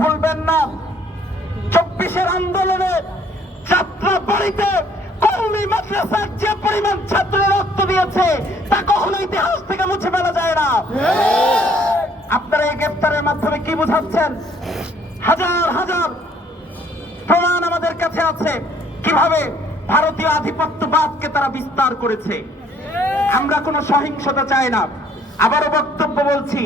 ভুলবেন না, 24-এর আন্দোলনে যাত্রাবাড়ীতে কওমি মাদ্রাসার যে পরিমাণ ছাত্র রক্ত দিয়েছে তা কখনো ইতিহাস থেকে মুছে ফেলা যায় না। আপনারা এই গ্রেফতারের মাধ্যমে কি বোঝাচ্ছেন? হাজার হাজার প্রমাণ আমাদের কাছে আছে কিভাবে ভারতীয় আধিপত্যবাদকে তারা বিস্তার করেছে। আমরা কোনো সহিংসতা চাই না। আবারও বক্তব্য বলছি,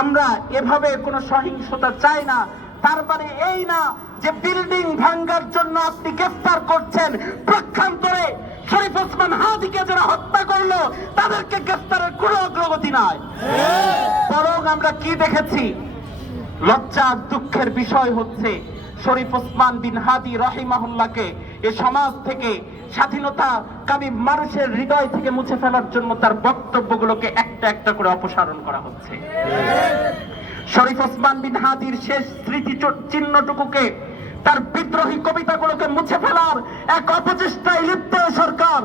আমরা এভাবে কোনো সহিংসতা চাই না। তার মানে এই না যে বিল্ডিং ভাঙ্গার জন্য আপনি গ্রেফতার করছেন, প্রক্ষান্তরে শরীফ ওসমান হাদিকে যারা হত্যা করলো তাদেরকে গ্রেফতারের কোনো অগ্রগতি নাই। বরং আমরা কি দেখেছি, লজ্জার দুঃখের বিষয় হচ্ছে শরীফ ওসমান বিন হাদি রাহিমাহুল্লাহকে এ সমাজ থেকে, স্বাধীনতাকামী মানুষের হৃদয় থেকে মুছে ফেলার জন্য তার বক্তব্যগুলোকে একটা একটা করে অপসারণ করা হচ্ছে। শরীফ ওসমান বিন হাদির শেষ স্মৃতি চিহ্নটুকুকে, তার বিদ্রোহী কবিতাগুলোকে মুছে ফেলার এক অপচেষ্টায় লিপ্ত সরকার,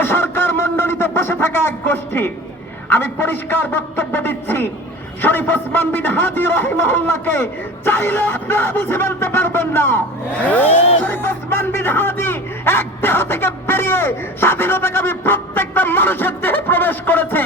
এ সরকার মণ্ডলীতে বসে থাকা এক গোষ্ঠী। আমি পরিষ্কার বক্তব্য দিচ্ছি, শরীফ ওসমান বিন হাদি রাহিমাহুল্লাহকে চাইলে আপনারা বুঝে ফেলতে পারবেন না। শরীফ ওসমান বিন হাদি এক দেহ থেকে বেরিয়ে স্বাধীনতাকামী প্রত্যেকটা মানুষের দেহে প্রবেশ করেছে।